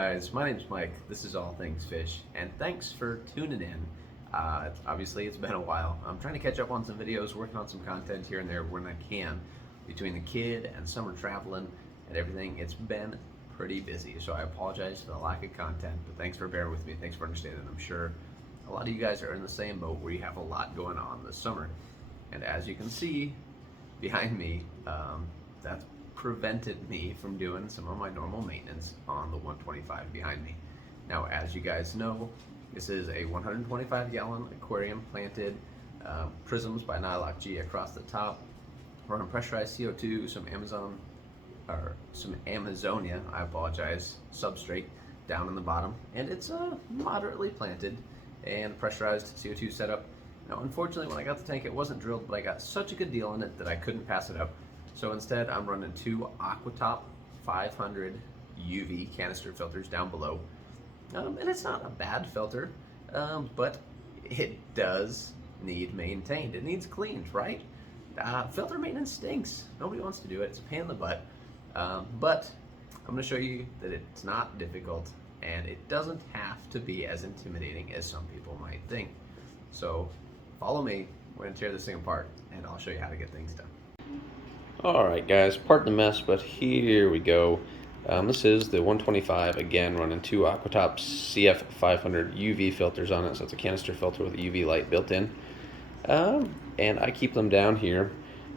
guys, my name's Mike. This is All Things Fish, and thanks for tuning in. Obviously, it's been a while. I'm trying to catch up on some videos, working on some content here and there when I can. Between the kid and summer traveling and everything, it's been pretty busy. So I apologize for the lack of content, but thanks for bearing with me. Thanks for understanding. I'm sure a lot of you guys are in the same boat where you have a lot going on this summer. And as you can see behind me, that's prevented me from doing some of my normal maintenance on the 125 behind me. Now, as you guys know, this is a 125-gallon aquarium planted, prisms by Nylock G across the top, running pressurized CO2, some Amazonia, substrate down in the bottom, and it's moderately planted and pressurized CO2 setup. Now, unfortunately, when I got the tank, it wasn't drilled, but I got such a good deal on it that I couldn't pass it up. So instead, I'm running two Aquatop 500UV canister filters down below. And it's not a bad filter, but it does need maintained. It needs cleaned, right? Filter maintenance stinks. Nobody wants to do it. It's a pain in the butt. But I'm going to show you that it's not difficult, and it doesn't have to be as intimidating as some people might think. So follow me. We're going to tear this thing apart, and I'll show you how to get things done. Alright guys, pardon the mess, but here we go. This is the 125, again running two Aquatop CF-500UV filters on it, so it's a canister filter with a UV light built in. And I keep them down here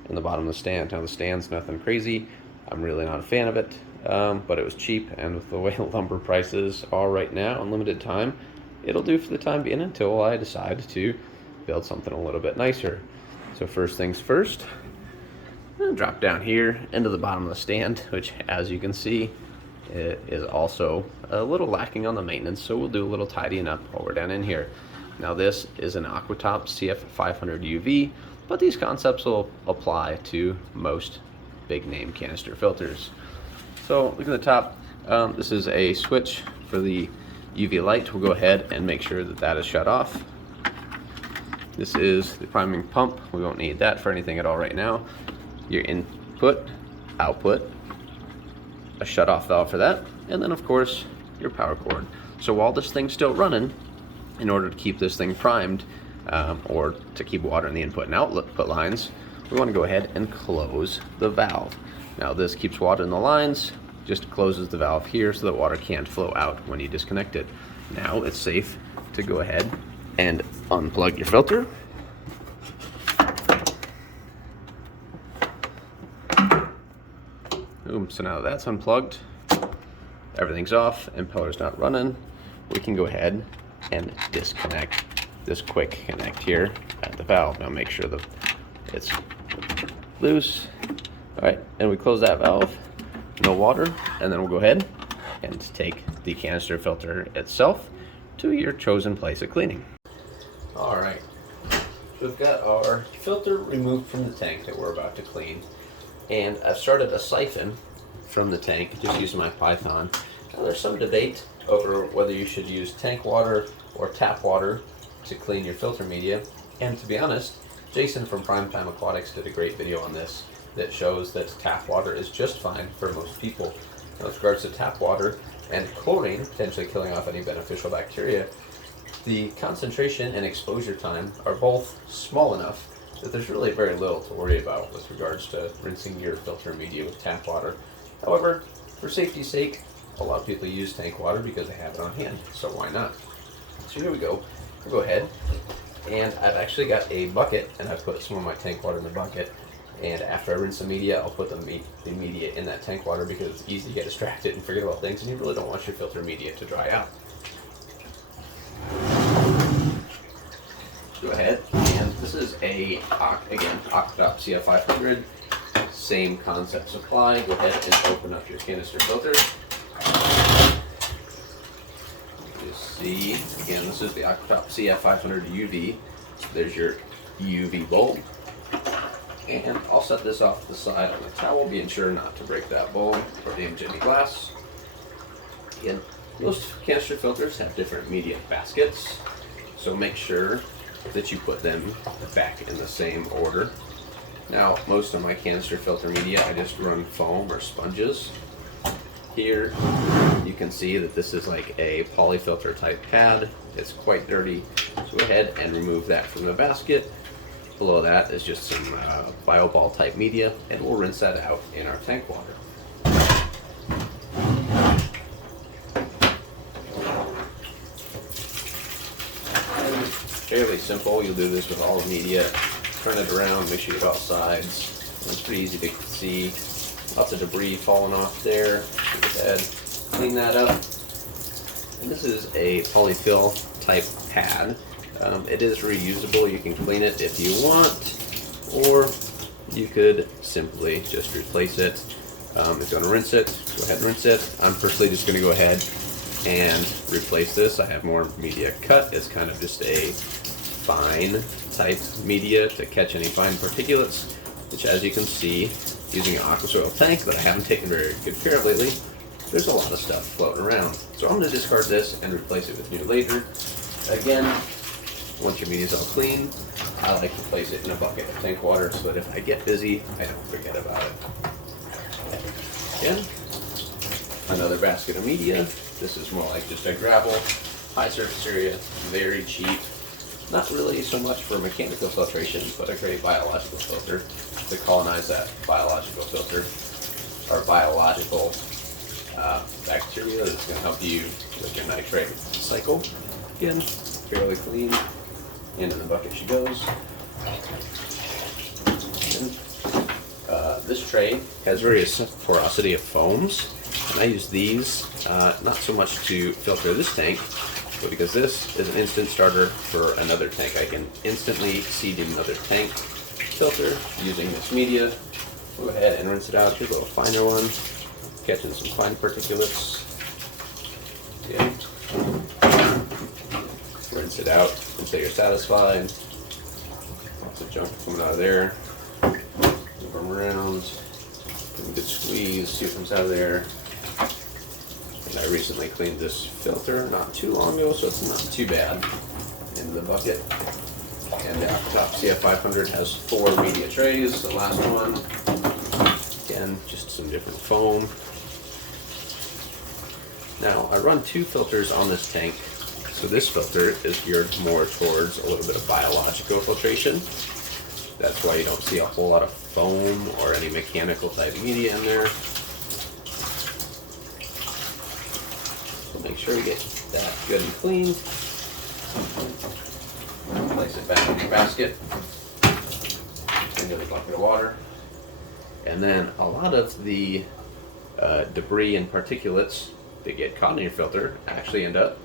in the bottom of the stand. Now the stand's nothing crazy, I'm really not a fan of it, but it was cheap, and with the way lumber prices are right now in limited time, it'll do for the time being until I decide to build something a little bit nicer. So first things first, I'm going to drop down here into the bottom of the stand, which, as you can see, it is also a little lacking on the maintenance, so we'll do a little tidying up while we're down in here. Now this is an Aquatop CF-500UV, but these concepts will apply to most big name canister filters. So look at the top, this is a switch for the UV light. We'll go ahead and make sure that that is shut off. This is the priming pump. We won't need that for anything at all right now. Your input, output, a shut-off valve for that, and then of course your power cord. So while this thing's still running, in order to keep this thing primed, or to keep water in the input and output lines, we want to go ahead and close the valve. Now this keeps water in the lines, just closes the valve here so that water can't flow out when you disconnect it. Now it's safe to go ahead and unplug your filter. Boom, so now that's unplugged, everything's off, impeller's not running, we can go ahead and disconnect this quick connect here at the valve. Now make sure that it's loose. All right, and we close that valve, no water, and then we'll go ahead and take the canister filter itself to your chosen place of cleaning. All right, so we've got our filter removed from the tank that we're about to clean. And I've started a siphon from the tank, just using my Python. Now there's some debate over whether you should use tank water or tap water to clean your filter media. And to be honest, Jason from Primetime Aquatics did a great video on this that shows that tap water is just fine for most people. Now, with regards to tap water and chlorine, potentially killing off any beneficial bacteria, the concentration and exposure time are both small enough that there's really very little to worry about with regards to rinsing your filter media with tap water. However, for safety's sake, a lot of people use tank water because they have it on hand, so why not? So here we go. We'll go ahead, and I've actually got a bucket, and I've put some of my tank water in the bucket, and after I rinse the media, I'll put the media in that tank water because it's easy to get distracted and forget about things, and you really don't want your filter media to dry out. Go ahead, and this is again, Aquatop CF-500, same concepts apply. Go ahead and open up your canister filter. You see, again, this is the Aquatop CF-500UV. There's your UV bulb. And I'll set this off to the side on the towel, being sure not to break that bulb or damage any glass. Again, most canister filters have different media baskets, so make sure that you put them back in the same order. Now, most of my canister filter media, I just run foam or sponges. Here, you can can see that this is like a polyfilter type pad. It's quite dirty. So go ahead and remove that from the basket. Below that is just some bioball type media, and we'll rinse that out in our tank water. And fairly simple. You'll do this with all the media. Turn it around, make sure you have all sides. It's pretty easy to see. Lots of debris falling off there. Go ahead, clean that up. And this is a polyfill type pad. It is reusable. You can clean it if you want, or you could simply just replace it. If you want to rinse it, go ahead and rinse it. I'm personally just going to go ahead and replace this. I have more media cut. It's kind of just a fine type media to catch any fine particulates, which, as you can see, using an aqua soil tank that I haven't taken very good care of lately, there's a lot of stuff floating around. So I'm going to discard this and replace it with new later. Again, once your media is all clean, I like to place it in a bucket of tank water so that if I get busy, I don't forget about it. Again, another basket of media. This is more like just a gravel, high surface area, very cheap. Not really so much for mechanical filtration, but a great biological filter to colonize that biological filter, or biological bacteria that's going to help you with your nitrate cycle. Again, fairly clean. Into the bucket she goes. And, this tray has various porosity of foams, and I use these not so much to filter this tank, but because this is an instant starter for another tank. I can instantly seed in another tank filter using this media. Go ahead and rinse it out. Here's a little finer one, catching some fine particulates. Okay. Rinse it out until you're satisfied. Lots of junk coming out of there. Move them around. Give them a good squeeze, see what comes out of there. And I recently cleaned this filter not too long ago, so it's not too bad. Into the bucket. And the Aquatop CF-500 has 4 media trays. The last one, again, just some different foam. Now, I run 2 filters on this tank. So this filter is geared more towards a little bit of biological filtration. That's why you don't see a whole lot of foam or any mechanical type media in there. So make sure you get that good and clean. Place it back in your basket. Into the bucket of water. And then a lot of the debris and particulates that get caught in your filter actually end up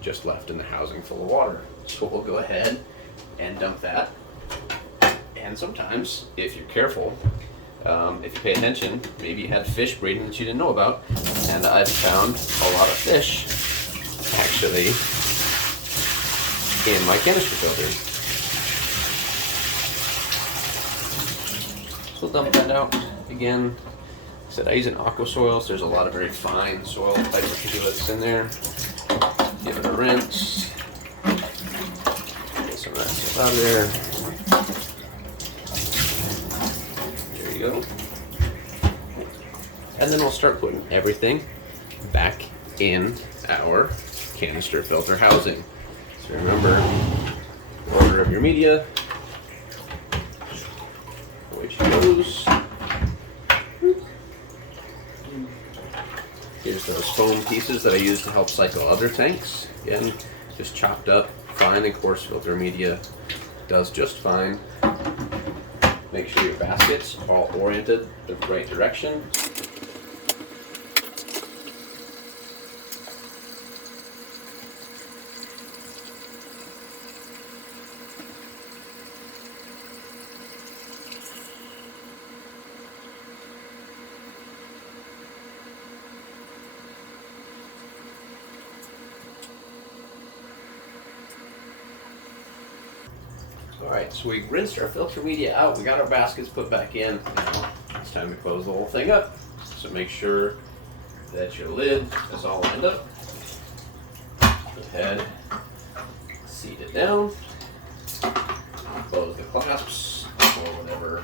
just left in the housing full of water. So we'll go ahead and dump that. And sometimes, if you're careful, if you pay attention, maybe you had fish breeding that you didn't know about, and I've found a lot of fish actually in my canister filter. So we'll dump that out. Again, I said I use an aqua soil, so there's a lot of very fine soil type particulates in there. Give it a rinse. Get some of that stuff out of there. There you go. And then we'll start putting everything back in our canister filter housing. So remember, order of your media. Away she goes. Here's those foam pieces that I use to help cycle other tanks. Again, just chopped up, fine and coarse filter media. Does just fine. Make sure your baskets are all oriented the right direction. Alright, so we rinsed our filter media out, we got our baskets put back in. Now it's time to close the whole thing up. So make sure that your lid is all lined up. Go ahead, seat it down, close the clasps, or whatever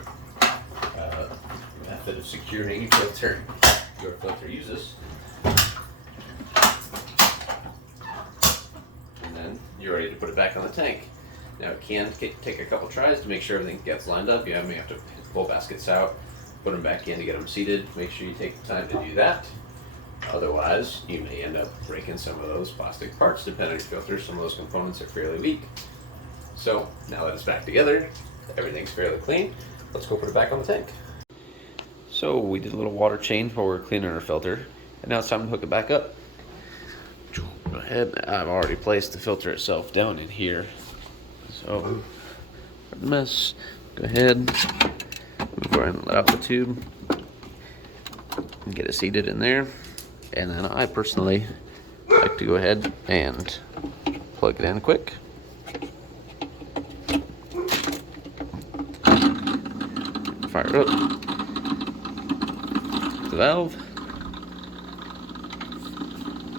method of securing your filter uses. ready to put it back on the tank. Now it can take a couple tries to make sure everything gets lined up. You may have to pull baskets out, put them back in to get them seated. Make sure you take the time to do that. Otherwise, you may end up breaking some of those plastic parts depending on your filter. Some of those components are fairly weak. So now that it's back together, everything's fairly clean. Let's go put it back on the tank. So we did a little water change while we were cleaning our filter, and now it's time to hook it back up. Go ahead. I've already placed the filter itself down in here. So for the mess, go ahead, move our inlet out the tube, and get it seated in there. And then I personally like to go ahead and plug it in quick. Fire it up. The valve.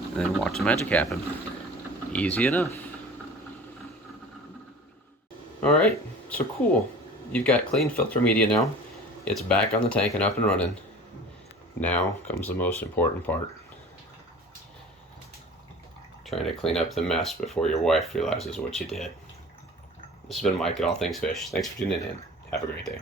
And then watch the magic happen. Easy enough. Alright, so cool. You've got clean filter media now. It's back on the tank and up and running. Now comes the most important part. Trying to clean up the mess before your wife realizes what you did. This has been Mike at All Things Fish. Thanks for tuning in. Have a great day.